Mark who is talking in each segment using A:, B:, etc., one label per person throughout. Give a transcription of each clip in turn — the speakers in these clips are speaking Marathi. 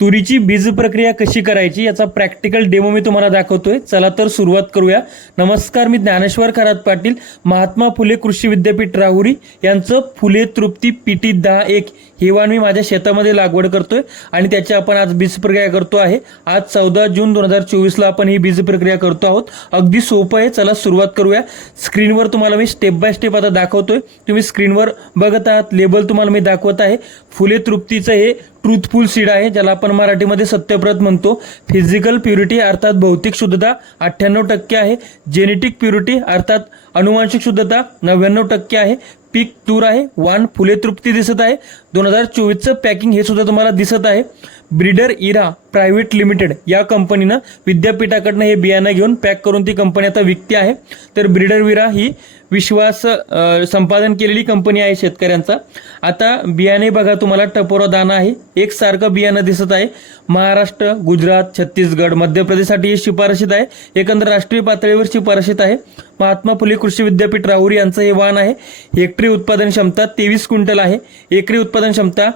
A: तुरीची बीज प्रक्रिया कशी करायची याचा प्रॅक्टिकल डेमो मी तुम्हाला दाखवतोय. चला तर सुरुवात करूया. नमस्कार मी ज्ञानेश्वर खरात पाटील महात्मा फुले कृषी विद्यापीठ राहुरी. यांचं फुले तृप्ती पीटी दहा एक. हे वाण मी माझ्या शेतामध्ये लागवड करतोय आणि त्याची आपण आज बीज प्रक्रिया करतो आहे. आज चौदा जून दोन हजार चोवीसला आपण ही बीज प्रक्रिया करतो आहोत. अगदी सोपं आहे. चला सुरुवात करूया. स्क्रीनवर तुम्हाला मी स्टेप बाय स्टेप आता दाखवतोय. तुम्ही स्क्रीनवर बघत आहात. लेबल तुम्हाला मी दाखवत आहे. फुले तृप्तीचं हे ट्रूथफुल सीड आहे ज्याला आपण मराठीमध्ये सत्यप्रत म्हणतो. फिजिकल प्युरिटी अर्थात भौतिक शुद्धता अठ्ठ्याण्णव टक्के आहे. जेनेटिक प्युरिटी अर्थात अनुवांशिक शुद्धता नव्याण्णव टक्के आहे. पीक टूर आहे वान फुले तृप्ती दिसत आहे. दोन हजार चोवीसचं पॅकिंग हे सुद्धा तुम्हाला दिसत आहे. ब्रिडर इरा प्रायव्हेट लिमिटेड या कंपनीनं विद्यापीठाकडनं हे बियाणं घेऊन पॅक करून ती कंपनी आता विकते आहे. तर ब्रिडर विरा ही विश्वास संपादन केलेली कंपनी आहे शेतकऱ्यांचा. आता बियाणे बघा तुम्हाला टपोरा दाना आहे. एकसारखं बियाणं दिसत आहे. महाराष्ट्र गुजरात छत्तीसगड मध्य प्रदेशसाठी हे शिफारशीत आहे. एकंदर राष्ट्रीय पातळीवर शिफारशीत आहे. महात्मा फुले कृषी विद्यापीठ राहुरी यांचं हे वाहन आहे. हेक्टरी उत्पादन क्षमता तेवीस क्विंटल आहे. एकरी उत्पादन क्षमता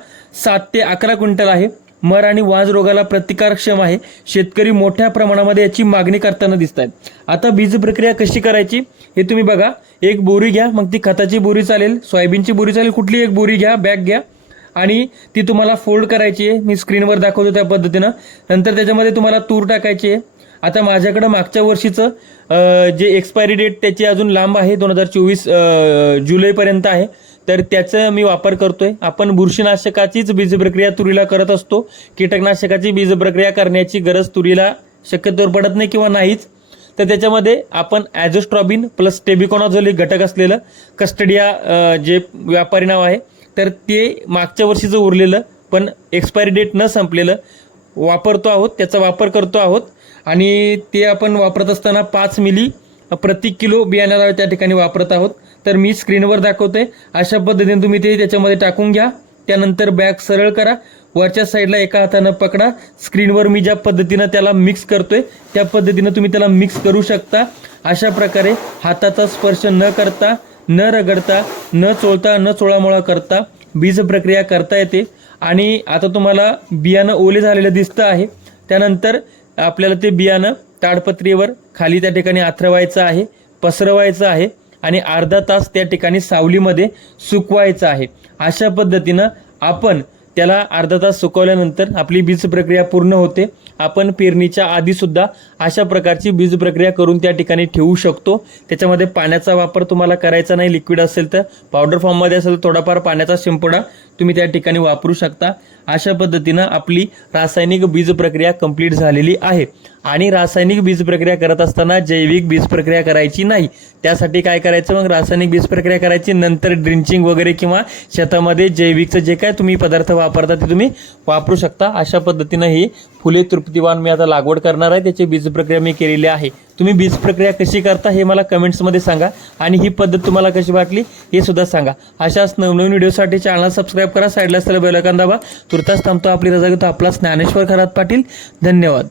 A: सात ते अकरा क्विंटल आहे. मर आणि वाज रोगाला प्रतिकारक्षम आहे. शेतकरी मोठ्या प्रमाणामध्ये याची मागणी करताना दिसत आहेत आता बीज प्रक्रिया कशी करायची? हे तुम्ही बघा. एक बोरी घ्या मग ती खताची बोरी चालेल सोयाबीनची बोरी चालेल कुठली एक बोरी घ्या बॅग घ्या. आणि ती तुम्हाला फोल्ड करायची आहे. मी स्क्रीनवर दाखवतो त्या पद्धतीनं. नंतर त्याच्यामध्ये तुम्हाला तूर टाकायची आहे. आता माझ्याकडं मागच्या वर्षीचं जे एक्सपायरी डेट त्याची अजून लांब आहे दोन हजार चोवीस जुलैपर्यंत आहे. तर त्याचं मी वापर करतोय. आपण बुरशीनाशकाचीच बीज प्रक्रिया तुरीला करत असतो. कीटकनाशकाची बीज प्रक्रिया करण्याची गरज तुरीला शक्यतोवर पडत नाही किंवा नाहीच. तर त्याच्यामध्ये आपण ॲझोस्ट्रॉबिन प्लस टेबिकॉनॉझोल एक घटक असलेलं कस्टडिया जे व्यापारी नाव आहे तर ते मागच्या वर्षीचं उरलेलं पण एक्सपायरी डेट न संपलेलं वापरतो आहोत त्याचा वापर करतो आहोत. आणि ते आपण वापरत असताना पाच मिली प्रति किलो बियाण्याला त्या ठिकाणी वापरत आहोत. तर मी स्क्रीनवर दाखवतोय. अशा पद्धतीने तुम्ही ते त्याच्यामध्ये टाकून घ्या. त्यानंतर बॅग सरळ करा. वरच्या साईडला एका हातानं पकडा. स्क्रीनवर मी ज्या पद्धतीनं त्याला मिक्स करतोय त्या पद्धतीनं तुम्ही त्याला मिक्स करू शकता. अशा प्रकारे हाताचा स्पर्श न करता न रगडता न चोळता न चोळामोळा करता बीज प्रक्रिया करता येते. आणि आता तुम्हाला बियाणं ओले झालेलं दिसतं आहे. त्यानंतर आपल्याला ते बियाणं ताडपत्रीवर खाली त्या ठिकाणी आथरवायचं आहे पसरवायचं आहे आणि अर्धा तास त्या ठिकाणी सावलीमध्ये सुकवायचं आहे. अशा पद्धतीनं आपण त्याला अर्धा तास सुकवल्यानंतर आपली बीज प्रक्रिया पूर्ण होते. आपण पेरणीच्या आधीसुद्धा अशा प्रकारची बीज प्रक्रिया करून त्या ठिकाणी ठेवू शकतो. त्याच्यामध्ये पाण्याचा वापर तुम्हाला करायचा नाही लिक्विड असेल तर. पावडर फॉर्ममध्ये असेल तर थोडाफार पाण्याचा शिंपडा तुम्ही त्या ठिकाणी वापरू शकता. अशा पद्धतीनं आपली रासायनिक बीज प्रक्रिया कंप्लीट झालेली आहे. आणि रासायनिक बीज प्रक्रिया करत असताना जैविक बीज प्रक्रिया करायची नाही. त्यासाठी काय करायचं? मग रासायनिक बीज प्रक्रिया करायची. नंतर ड्रिंचिंग वगैरे किंवा शेतामध्ये जैविकचं जे काय तुम्ही पदार्थ वापरता ती तुम्ही वापरू शकता. अशा पद्धतीनं ही फुले तृप्तिवान मी आता लागवड करणार आहे. त्याची बीज प्रक्रिया मी केलेली आहे. तुम्ही बीज प्रक्रिया कशी करता हे मला कमेंट्समध्ये सांगा आणि ही पद्धत तुम्हाला कशी वाटली हे सुद्धा सांगा. अशाच नवनवीन व्हिडिओसाठी चॅनल सबस्क्राईब करा. साईडला असलेला बेलकान दाबा. तुर्तास थांबतो. आपली रजा घेतो. आपला ज्ञानेश्वर खरात पाटील. धन्यवाद.